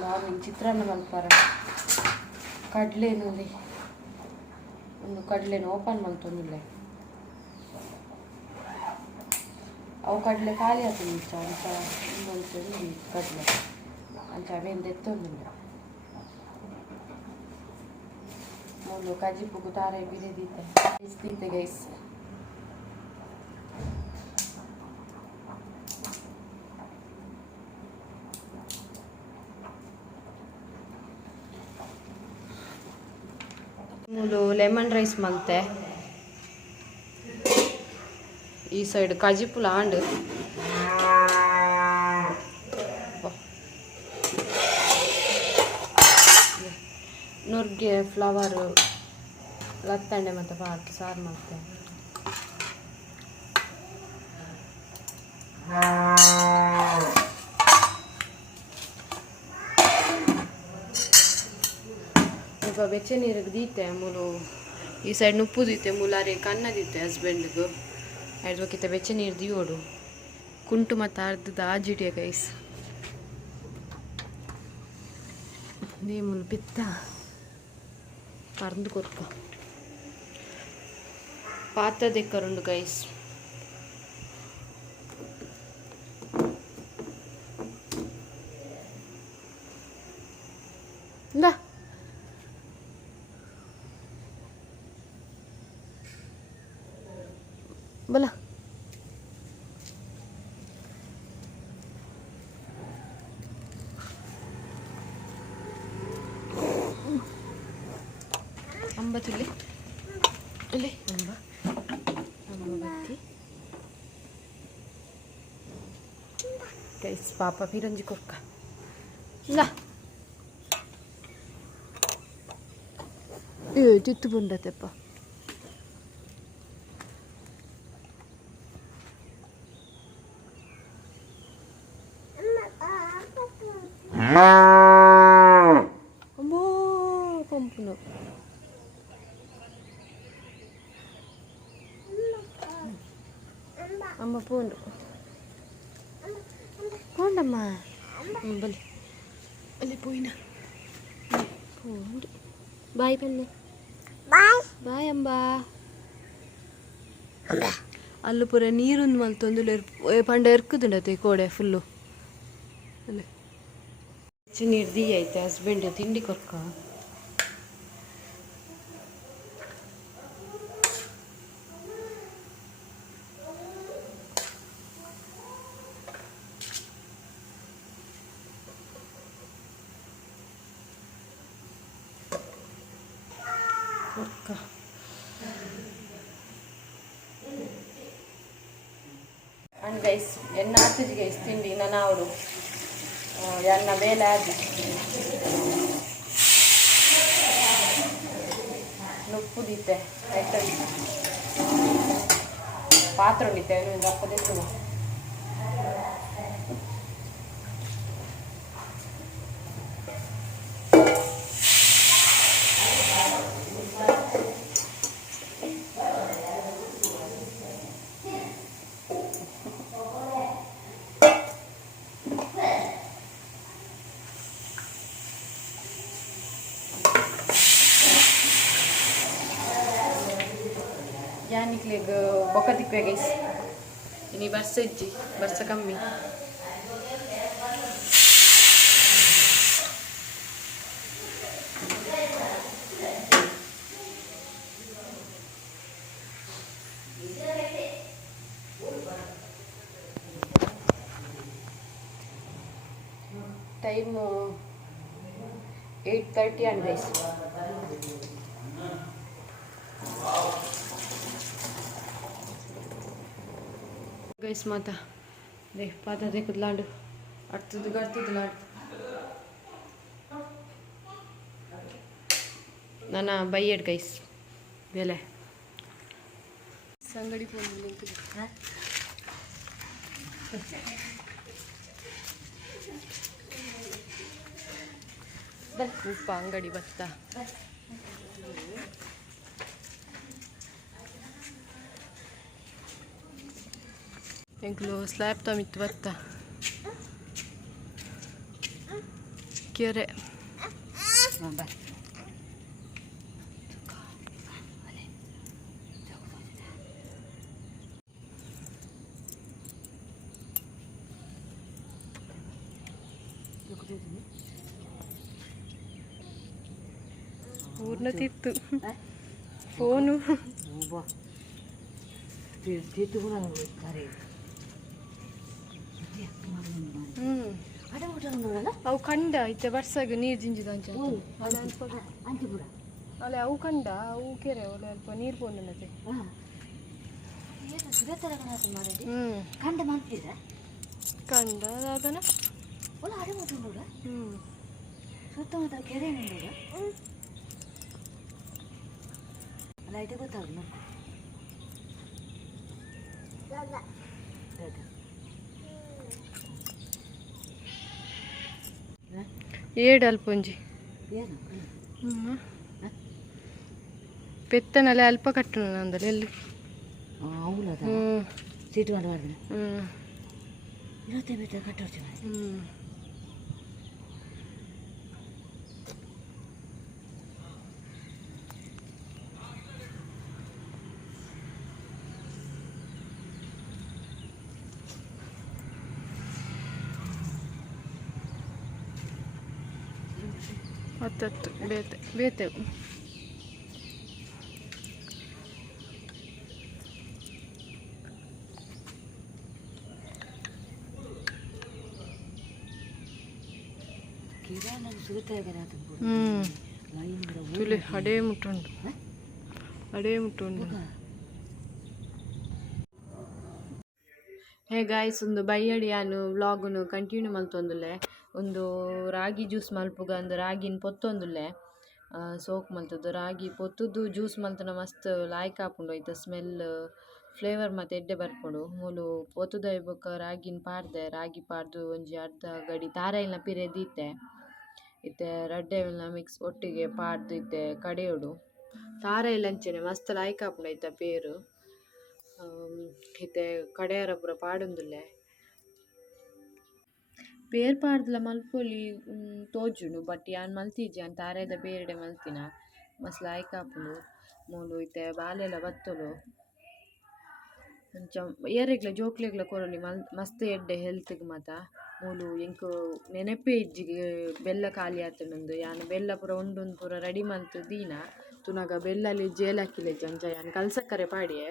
morning ಚಿತ್ರಾನ್ನ ಮಲ್ಪಾರ ಕಡಲೆನಲ್ಲಿ ಒಂದು ಕಡಲೆನ open ಮಾಡ್ತೊಂದಿಲ್ಲ ಅವು ಕಡಲೆ ಖಾಲಿ ಆಗ್ತದೆ ನಿಜ ಅಂತ ಇನ್ನೊಂದು ಕಡಲೆ ಅಂತ ಅವೇನು ಎತ್ತೊಂದಿಲ್ಲ ಮೂಲು ಕಜಿಪುಗು ತಾರೆ ಬಿರಿದಿತ್ತೆ ಇಸ್ತಿದ್ದೆ ಗೈಸ್ ಮೂಲು ಲೆಮನ್ ರೈಸ್ ಮಲ್ತೆ ಈ ಸೈಡ್ ಕಜಿಪುಲ ಆಂಡು ನುರ್ಗೆ ಫ್ಲವರು ಲತ್ತಂಡೆ ಮತ್ತು ಪಾರ್ಕ್ ಸಾರು ಮಾಡ್ತೇವೆ ಸ್ವಲ್ಪ ಬೆಚ್ಚ ನೀರಿಗೆ ದೀತೆ ಮೂಲು ಈ ಸೈಡ್ ನುಪ್ಪು ದೀತೆ ಮೂಲಾರಿ ಕನ್ನ ದೀತೆ ಹಸ್ಬೆಂಡ್ದು ಐಡ್ಬೇಕಿತ್ತ ಬೆಚ್ಚ ನೀರು ದಿಯೋಡು ಕುಂಟು ಮತ್ತು ಅರ್ಧದ ಆಜಿಡಿಯ ಗೈಸ್ ನೀ ಮುಲ್ ಬಿತ್ತ ಪರ್ದು ಕೊರ್ಕ ಪಾತ್ರ ದೆಕ್ಕರುಂಡು ಗೈಸ್ ಇಂದ ಬಲ ಅಂಬತ್ತಿಲ್ಲಿ ಇಲ್ಲಿ ಅಂಬ ಬತ್ತಿ ಗೈಸ್ ಪಾಪ ಪಿರಂಜಿ ಕೊರ್ಕ ಇಲ್ಲ ತಿತ್ತು ಬಂದತೆಪ್ಪ ಅಮ್ಮೋ ಪಂಪುನು ಅಮ್ಮ ಪೋಂಡು ಪೋಂಡಮ್ಮ ಬಲಿ ಅಲ್ಲಿ ಪೋಯಿನ ಪೋಂಡು ಬಾಯ್ ಬನ್ನಿ ಬಾಯ್ ಅಂಬ ಅಲ್ಲು ಪೂರ ನೀರೊಂದು ಮಲ್ತೊಂದು ಪಂಡ ಎರ್ಕುದುಂಡತೆ ಕೋಡೆ ಫುಲ್ಲು ಅಲ್ಲೇ ನೀರು ದಿ ಐತೆ ಹಸ್ಬೆಂಡ್ ತಿಂಡಿ ಕೊರ್ಕ ಅಂಡ್ ಗೈಸ್ ಎನ್ನ ಆತಿಜಿ ಗೈಸ್ ತಿಂಡಿ ನನ್ನ ಅವಡು ಎನ್ನ ಬೇಲೆ ಆದಿ ನುಪ್ಪು ದೀತೆ ಐಟಲ್ ಪಾತ್ರ ಉಳಿತೆ ದಪ್ಪದಿತ್ತು ಯಾನಿಕ್ಲೆಗ್ ಬೊಕ್ಕ ತಿಕ್ವೆ ಗೈಸ್ ಇನಿ ಬರ್ಸ ಇಜ್ಜಿ ಬರ್ಸ ಕಮ್ಮಿ ಟೈಮು 8:30 ಅಂಡ್ ಗೈಸ್ ಗೈಸ್ ಮಾತಾ ದೇ ಪಾತ ದೇಕುದ್ಲಾಂಡು ಅಡ್ತದು ಗಡ್ತಿದ್ಲಾಂಡು ನನ್ನ ಬೈಯಡ್ ಗೈಸ್ ಬೆಲೆ ಸಂಗಡಿ ಫೋನ್ ಲಿಂಕ್ ಉಪ್ಪ ಅಂಗಡಿ ಭತ್ತ ಎಂಕ್ಲು ಸ್ಲ್ಯಾಬ್ ತಮಿತ್ತು ಭತ್ತ ಕೆರೆ ಊರ್ನತಿತ್ತು ಫೋನು ಅವು ಕಂಡ ಐತೆ ಬರ್ಸಾಗ ನೀರು ಜಿಂಜಿದ ಅಲ್ಲ ಅವು ಕಂಡ ಅವು ಕೆರೆ ಒಳ್ಳೆ ಅಲ್ಪ ನೀರು ಪೋನತೆ ಕಂಡ ಅದನ ಸುತ್ತಮುತ್ತ ಕೆರೆ ಲೈಟ್ ಗೊತ್ತಾಗ ಏಡು ಅಲ್ಪ ಒಂಜಿ ಪೆತ್ತನಲ್ಲ ಅಲ್ಪ ಕಟ್ಟಣ ಅಂದಲ್ಲ ಎಲ್ಲಿ ಸೀಟು ಮಾಡಿ ಮಾಡಿದ್ರೆ ಇವತ್ತೇ ಕಟ್ಟೋರ್ತೀವಿ ಹತ್ತತ್ತು ಬೇತೆವು ಅಡೇ ಮುಟ್ಟುಂಡು ಹೇ ಗಾಯ್ಸ್ ಒಂದು ಬೈಯಡಿಯಾನು ವ್ಲಾಗ್ನು ಕಂಟಿನ್ಯೂ ಮಲ್ತೊಂದುಲ್ಲೆ ಒಂದು ರಾಗಿ ಜ್ಯೂಸ್ ಮಲ್ಪುಗ ಅಂದು ರಾಗಿನ ಪೊತ್ತೊಂದುಲ್ಲೆ ಸೋಕ್ ಮಲ್ತದ್ದು ರಾಗಿ ಪೊತ್ತುದು ಜ್ಯೂಸ್ ಮಲ್ತನ ಮಸ್ತ್ ಲಾಯ್ಕ್ ಆಪುಂಡು ಐತ ಸ್ಮೆಲ್ ಫ್ಲೇವರ್ ಮತ್ತು ಎಡ್ಡೆ ಬರ್ಪುಂಡು ಮೂಲು ಪೊತ್ತುದ ಬೊಕ ರಾಗಿನ ಪಾಡ್ದೆ ರಾಗಿ ಪಾಡ್ದು ಒಂಜಿ ಅರ್ಧ ಗಡಿ ತಾರಾಯಿಲ್ನ ಪಿರೆ ದೀತೆ ಇತ್ತೆ ರಡ್ಡೆವಿಲ್ನ ಮಿಕ್ಸ್ ಒಟ್ಟಿಗೆ ಪಾಡ್ದು ಇತ್ತೆ ಕಡೆಯೋಡು ತಾರಾಯಿಲ್ ಅಂಚೆನೆ ಮಸ್ತ್ ಲಾಯ್ಕ್ ಆಪುಂಡು ಐತ ಪೇರು ಇತ್ತೆ ಕಡೆಯರ ಪೂರ ಪಾಡೊಂದುಲ್ಲೆ ಪೇರ್ ಪಾಡ್ದುಲ ಮಲ್ಪೊಲಿ ತೋಜುಂಡು ಬಟ್ ಯಾನ್ ಮಲ್ತಿಜ್ಜಿ ಯಾನ್ ತಾರೆದ ಬೇರೆಡೆ ಮಲ್ತಿನ ಮಸ್ತ್ ಲಾಯ್ಕ್ ಆಪುಂಡು ಮೂಲು ಇತ್ತೆ ಬಾಲೆಲ ಬತ್ತೊಲು ಅಂಚ ಏರೆಗ್ಲ ಜೋಕ್ಲೆಗ್ಲ ಕೊರೊಲಿ ಮಸ್ತ್ ಎಡ್ಡೆ ಹೆಲ್ತ್ಗ್ ಮಾತ ಮೂಲು ಎಂಕ್ ನೆನಪೇ ಇಜ್ಜಿಗೆ ಬೆಲ್ಲ ಖಾಲಿ ಆತುಂಡು ಯಾನ್ ಬೆಲ್ಲ ಪೂರ ಉಂಡುಂದು ಪೂರ ರೆಡಿ ಮಲ್ತ್ ದೀನ ತುನಗ ಬೆಲ್ಲಲಿ ಜೇಲಾಕಿಲೆಜ್ಜಿ ಅಂಚ ಯಾನ್ ಕಲ್ಸಕ್ಕರೆ ಪಾಡಿಯೆ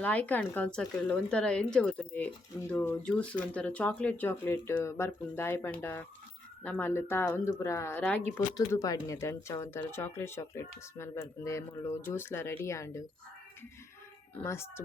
ಲಾಯ್ಕಾಂಡ್ ಕಲ್ಸಕ್ಕೆಲ್ಲ ಒಂಥರ ಎಂಚ ಗೊತ್ತುಂಡೆ ಒಂದು ಜ್ಯೂಸ್ ಒಂಥರ ಚಾಕ್ಲೇಟ್ ಬರ್ಪುಂಡು ದಾಯೆ ಪಂಡ ನಮ್ಮಲ್ಲಿ ಒಂದು ಪೂರ ರಾಗಿ ಪೊತ್ತುದು ಪಾಡಿನತೆ ಅಂಚ ಒಂಥರ ಚಾಕ್ಲೇಟ್ ಸ್ಮೆಲ್ ಬರ್ಪುಂಡು ಮುಳ್ಳು ಜ್ಯೂಸ್ಲ ರೆಡಿ ಆಂಡ್ ಮಸ್ತ್